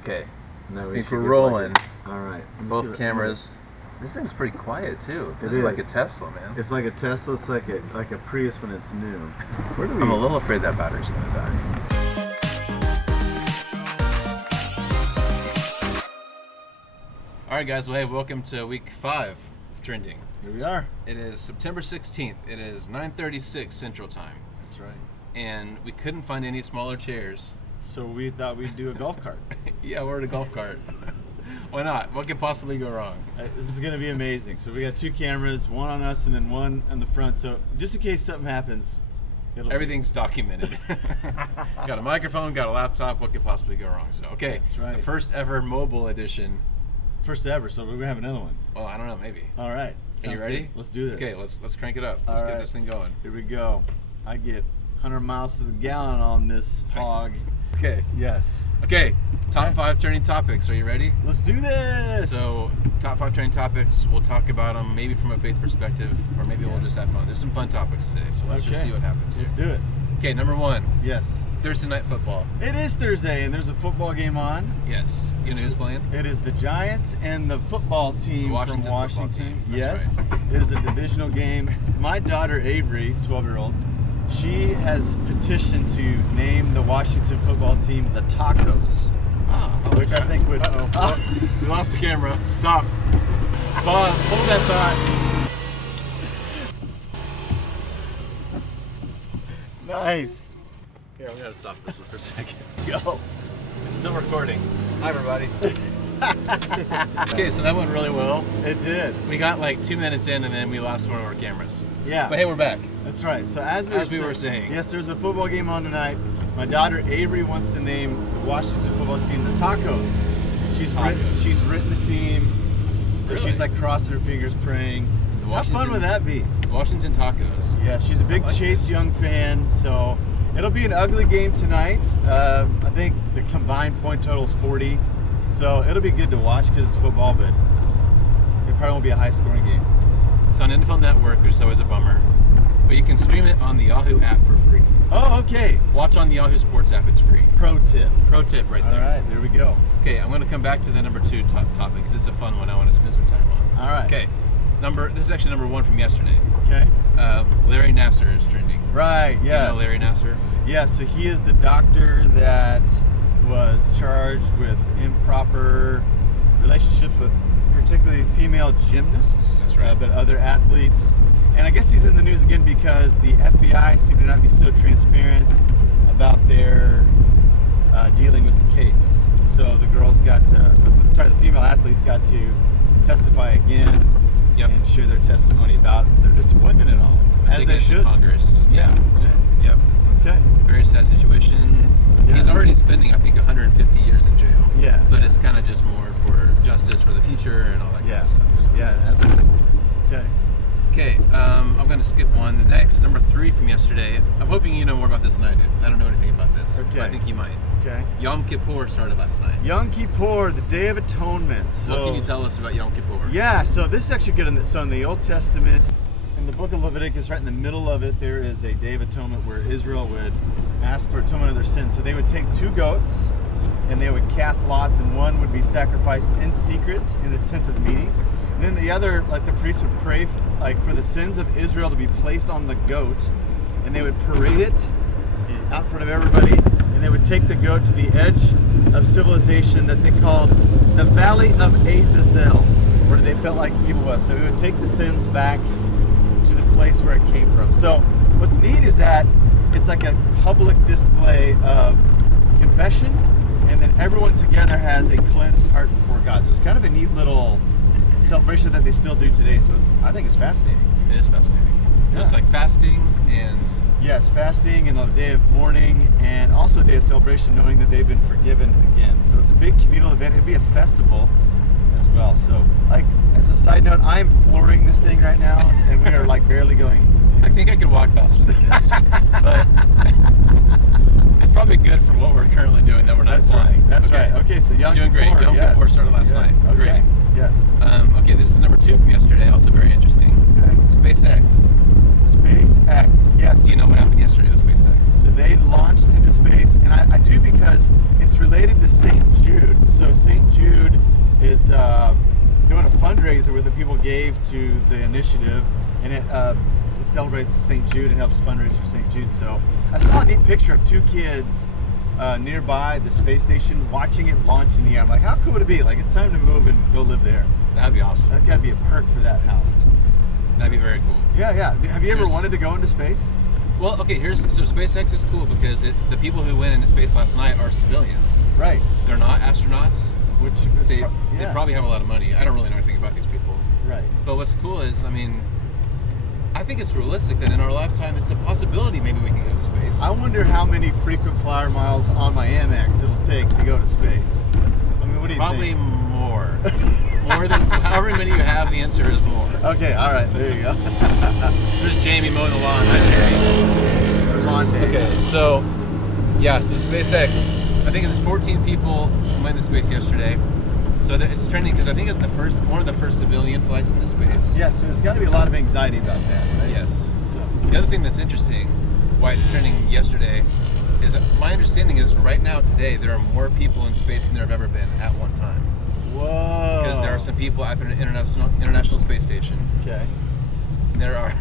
Okay, No, I think we're rolling. All right. Both cameras. This thing's pretty quiet too. This It is like a is. Tesla, man. It's like a Tesla. It's like a Prius when it's new. Where do we? I'm a little afraid that battery's gonna die. All right, guys. Well, hey, welcome to week 5 of Trending. Here we are. It is September 16th. It is 9:36 Central Time, That's right. and we couldn't find any smaller chairs. So we thought we'd do a golf cart. Yeah, we're at a golf cart. Why not? What could possibly go wrong? This is going to be amazing. So we got 2 cameras, one on us and then one on the front. So just in case something happens, Everything's documented. Got a microphone, got a laptop. What could possibly go wrong? So, okay, That's right. The first ever mobile edition. First ever. So we're going to have another one. Well, I don't know, maybe. All right. Are you Sounds ready? good. Let's do this. Okay, let's crank it up. Let's All get right. this thing going. Here we go. I get 100 miles to the gallon on this hog. Okay. Yes. Okay. Top 5 trending topics. Are you ready? Let's do this. So, top 5 trending topics. We'll talk about them maybe from a faith perspective, or maybe we'll just have fun. There's some fun topics today, so let's just see what happens here. Let's do it. Okay, number 1. Yes. Thursday night football. It is Thursday, and there's a football game on. Yes. You know who's playing? It is the Giants and the football team The Washington from football Washington. team. That's Yes. right. It is a divisional game. My daughter Avery, 12-year-old, she has petitioned to name the Washington football team the Tacos. Which I think would. We lost the camera. Stop. Pause. Hold that thought. Nice. Here, we gotta stop this one for a second. Go. It's still recording. Hi, everybody. Okay, so that went really well. It did. We got like 2 minutes in, and then we lost one of our cameras. Yeah. But hey, we're back. That's right. So as we were saying. yes, there's a football game on tonight. My daughter Avery wants to name the Washington football team the Tacos. She's written the team, so Really? she's like crossing her fingers, praying. How fun would that be? Washington Tacos. Yeah, she's a big Chase Young fan, so it'll be an ugly game tonight. I think the combined point total is 40, so it'll be good to watch because it's football, but it probably won't be a high-scoring game. It's on NFL Network, which is always a bummer. But you can stream it on the Yahoo app for free. Oh, okay. Watch on the Yahoo Sports app, it's free. Pro tip. Pro tip right All there. right, there we go. Okay, I'm going to come back to the number 2 topic because it's a fun one I want to spend some time on. All right. Okay, this is actually number 1 from yesterday. Okay. Larry Nasser is trending. Right, Do you yes. know Larry Nasser? Yeah, so he is the doctor that was charged with improper relationships with particularly female gymnasts. That's right. But other athletes. And I guess he's in the news again because the FBI seem to not be so transparent about their dealing with the case. So the the female athletes got to testify again. Yep. And share their testimony about their disappointment and all. As they should. Congress. Yeah. So, yep. Okay. Very sad situation. Yeah. He's already spending, I think, 150 years in jail. Yeah. But it's kind of just more for justice for the future and all that kind of stuff. So. Yeah, absolutely. Okay. Okay, I'm going to skip one. The next, number 3 from yesterday. I'm hoping you know more about this than I do because I don't know anything about this. Okay. But I think you might. Okay. Yom Kippur started last night. Yom Kippur, the Day of Atonement. So, What can you tell us about Yom Kippur? Yeah, so this is actually good. In the Old Testament, in the book of Leviticus, right in the middle of it, there is a Day of Atonement where Israel would ask for atonement of their sins. So they would take 2 goats and they would cast lots, and one would be sacrificed in secret in the tent of meeting. And then the other, like the priest would pray for the sins of Israel to be placed on the goat, and they would parade it out in front of everybody, and they would take the goat to the edge of civilization that they called the Valley of Azazel, where they felt like evil was. So it would take the sins back to the place where it came from. So what's neat is that it's like a public display of confession, and then everyone together has a cleansed heart before God. So it's kind of a neat little celebration that they still do today. So I think it's fascinating. It is fascinating. So it's like fasting and... Yes, fasting and a day of mourning, and also a day of celebration, knowing that they've been forgiven again. So it's a big communal event. It'd be a festival as well. So, like, as a side note, I am flooring this thing right now, and we are like barely going. I think I could walk faster than this, but it's probably good for what we're currently doing that we're not flying. That's right. Okay, so Yom doing great. Kippur, Yom Kippur started last night. Okay. Great. Yes. Okay, this is number 2 from yesterday. Also very interesting. Okay. SpaceX. SpaceX. Yes. Do you know what happened yesterday with SpaceX? So they launched into space, and I do because it's related to St. Jude. was doing a fundraiser where the people gave to the initiative, and it celebrates St. Jude and helps fundraise for St. Jude. So I saw a neat picture of two kids nearby the space station watching it launch in the air. I'm like, how cool would it be? Like, it's time to move and go live there. That'd be awesome. That gotta be a perk for that house. That'd be very cool. Yeah, yeah. Have you ever wanted to go into space? Well, okay, so SpaceX is cool because the people who went into space last night are civilians. Right. They're not astronauts, Which they probably have a lot of money. I don't really know anything about these people. Right. But what's cool is, I mean, I think it's realistic that in our lifetime it's a possibility maybe we can go to space. I wonder how many frequent flyer miles on my Amex it'll take to go to space. I mean, what do you Probably think? more. More than however many you have, the answer is more. Okay, all right, there you go. There's Jamie mowing the lawn. Hi, Jamie. Lawn day. Okay, so SpaceX, I think there's 14 people who went into space yesterday. So it's trending because I think it's one of the first civilian flights into space. Yeah, so there's got to be a lot of anxiety about that, right? Yes. So. The other thing that's interesting, why it's trending yesterday, is that my understanding is right now today there are more people in space than there have ever been at one time. Whoa. Because there are some people at the International Space Station. Okay. And there are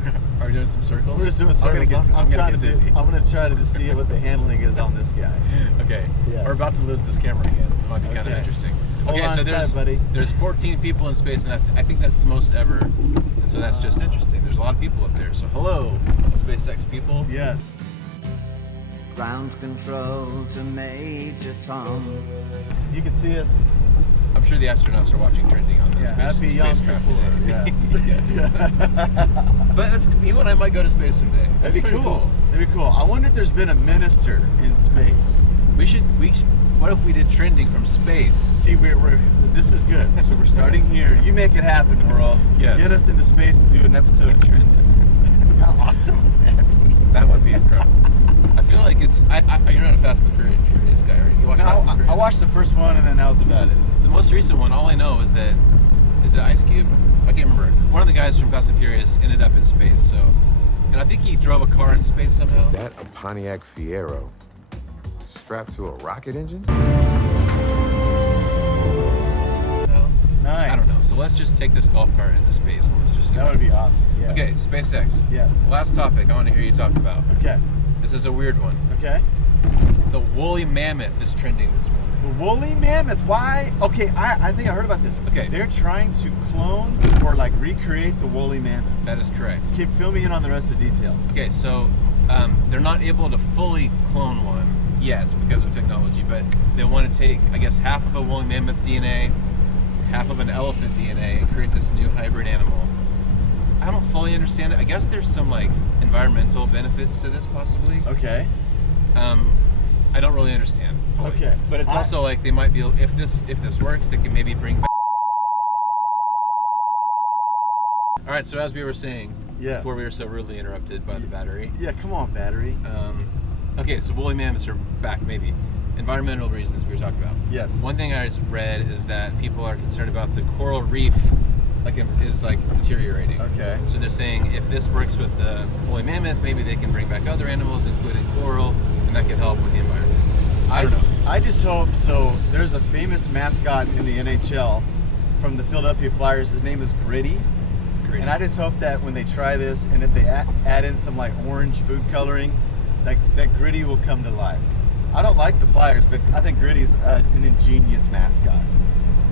we doing some circles? We're just doing circles. I'm gonna get dizzy. I'm going to try to see what the handling is on this guy. Okay. Yes. We're about to lose this camera again. It might be kind of interesting. Hold on tight, buddy. There's 14 people in space, and I think that's the most ever. And so that's just interesting. There's a lot of people up there. So hello, SpaceX people. Yes. Ground control to Major Tom. You can see us. I'm sure the astronauts are watching trending on the Happy Yom spacecraft Kippur. today. Yes. Yes. But you and I might go to space someday. That's That'd be pretty cool. That'd be cool. I wonder if there's been a minister in space. We should. What if we did trending from space? See, this is good. So we're starting here. You make it happen, world. Yes. Get us into space to do an episode of Trending. How awesome would that be? That would be incredible. I feel like it's. You're not a Fast and the Furious guy, right? You watch Fast and the Furious? I watched the first one and then that was about it. The most recent one, all I know is that is it Ice Cube? I can't remember. One of the guys from Fast and Furious ended up in space. So, and I think he drove a car in space somehow. Is that a Pontiac Fiero strapped to a rocket engine? Nice. I don't know. So let's just take this golf cart into space and let's just see. That what would be happens. awesome. Yes. Okay, SpaceX. Yes. Last topic I want to hear you talk about. Okay. This is a weird one. Okay. The woolly mammoth is trending this morning. The woolly mammoth. Why? Okay, I think I heard about this. Okay. They're trying to clone or like recreate the woolly mammoth. That is correct. Fill me in on the rest of the details. Okay, so they're not able to fully clone one yet because of technology, but they want to take, I guess, half of a woolly mammoth DNA, half of an elephant DNA, and create this new hybrid animal. I don't fully understand it. I guess there's some like environmental benefits to this, possibly. Okay. I don't really understand fully. Okay. But it's also like they might be if this works, they can maybe bring back. All right. So as we were saying, Yes. before we were so rudely interrupted by the battery. Yeah, come on, battery. Okay, so woolly mammoths are back, maybe. Environmental reasons we were talking about. Yes. One thing I read is that people are concerned about the coral reef, is deteriorating. Okay. So they're saying if this works with the woolly mammoth, maybe they can bring back other animals, including coral, and that could help with the environment. I don't know. I just hope so. There's a famous mascot in the NHL from the Philadelphia Flyers. His name is Gritty. Great. And I just hope that when they try this, and if they add in some like orange food coloring, that Gritty will come to life. I don't like the Flyers, but I think Gritty's an ingenious mascot.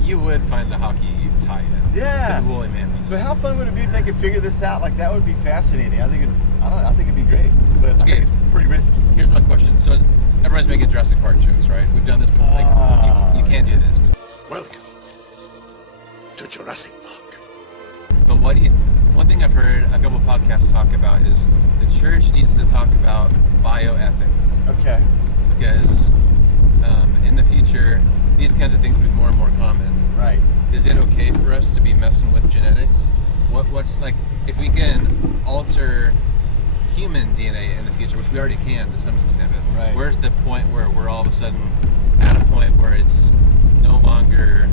You would find the hockey tie-in Yeah. to the woolly mammoths. But how fun would it be if they could figure this out? Like that would be fascinating. I think it'd be great, but I think it's pretty risky. Here's my question. So everybody's making Jurassic Park jokes, right? We've done this. You can't do this. But Welcome to Jurassic Park. But one thing I've heard a couple of podcasts talk about is the church needs to talk about bioethics. Okay. Because in the future, these kinds of things will be more and more common. Right. Is it okay for us to be messing with genetics? What's like, if we can alter human DNA in the future, which we already can to some extent, but Right. where's the point where we're all of a sudden at a point where it's no longer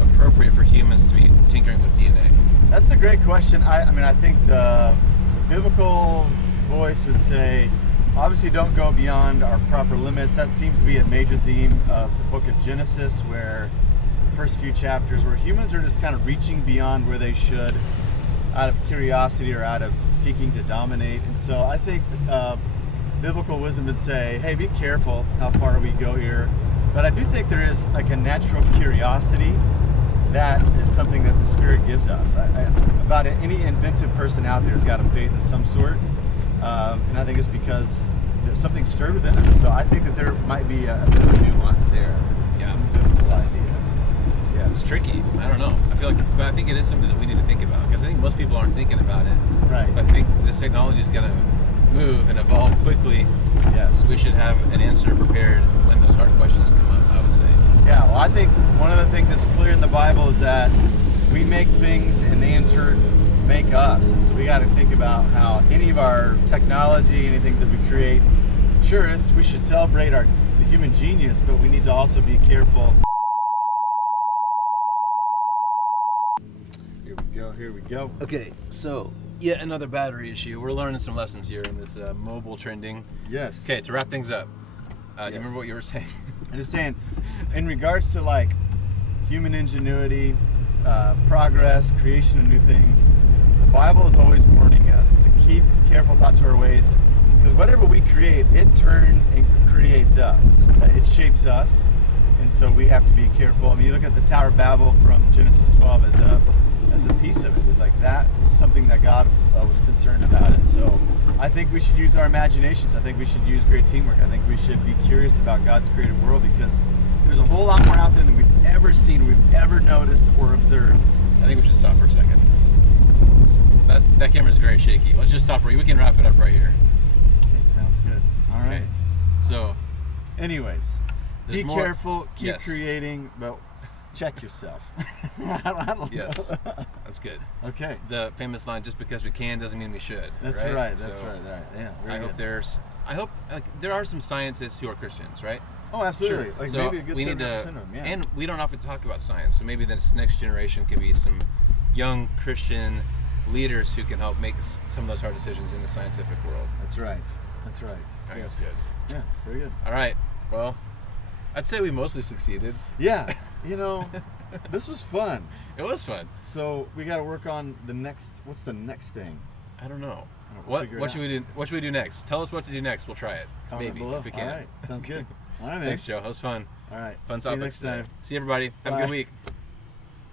appropriate for humans to be tinkering with DNA? That's a great question. I think the biblical voice would say, obviously don't go beyond our proper limits. That seems to be a major theme of the book of Genesis, where the first few chapters, where humans are just kind of reaching beyond where they should out of curiosity or out of seeking to dominate. And so I think biblical wisdom would say, hey, be careful how far we go here. But I do think there is like a natural curiosity that is something that the Spirit gives us. About any inventive person out there has got a faith of some sort. And I think it's because there's something stirred within them. So I think that there might be a bit of nuance there. Yeah. In the biblical idea. Yeah. It's tricky. I don't know. But I think it is something that we need to think about, because I think most people aren't thinking about it. Right. But I think this technology is going to move and evolve quickly. Yes. So we should have an answer prepared when those hard questions come up, I would say. Yeah, well, I think one of the things that's clear in the Bible is that we make things and they in turn make us. And so we got to think about how any of our technology, any things that we create, sure, we should celebrate the human genius, but we need to also be careful. Here we go. Okay, so yet another battery issue. We're learning some lessons here in this mobile trending. Yes. Okay, to wrap things up, do you remember what you were saying? I'm just saying, in regards to like human ingenuity, progress, creation of new things, the Bible is always warning us to keep careful thought to our ways, because whatever we create, it turns and creates us. It shapes us, and so we have to be careful. I mean, you look at the Tower of Babel from Genesis 12 as a piece of it. It's like that was something that God was concerned about. And so I think we should use our imaginations. I think we should use great teamwork. I think we should be curious about God's created world, because there's a whole lot more out there than we've ever seen, we've ever noticed or observed. I think we should stop for a second. That camera's very shaky. Let's just stop. We can wrap it up right here. Okay, sounds good. All right. Okay. So, anyways, be more. careful, keep Yes. creating, but check yourself. I don't Yes, know. that's good. Okay. The famous line, "Just because we can doesn't mean we should." That's right. right. So, That's right. Yeah. Very I good. hope there are some scientists who are Christians, right? Oh, absolutely. Sure. Like So maybe a good we need to, 70% of them, yeah. and we don't often talk about science. So maybe this next generation can be some young Christian leaders who can help make some of those hard decisions in the scientific world. That's right. That's right. I think that's good. Yeah, very good. All right. Well, I'd say we mostly succeeded. Yeah, this was fun. It was fun. So we got to work on the next. What's the next thing? I don't know. We'll figure it What should out. we do? What should we do next? Tell us what to do next. We'll try it. Comment Maybe below. if we can. All right, sounds good. All right, man. Thanks, Joe. That was fun. All right. Fun See you topics next time. today. See everybody. Have a Bye. good week.